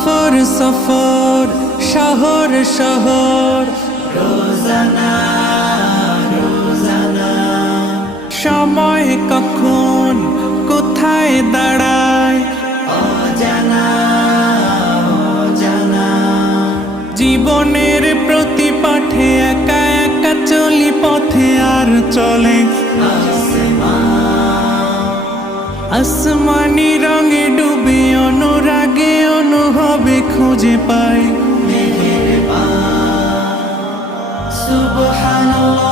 সফর সফর শহর শহর রোজানা রোজানা সময় কখন কোথায় দাঁড়ায় অজানা অজানা জীবনের প্রতি পাঠে একা একা চলি পথে আর চলে আসমানি রঙে ডুবে অনুরাগে অনুভবে খুঁজে পাই সুবহানাল্লাহ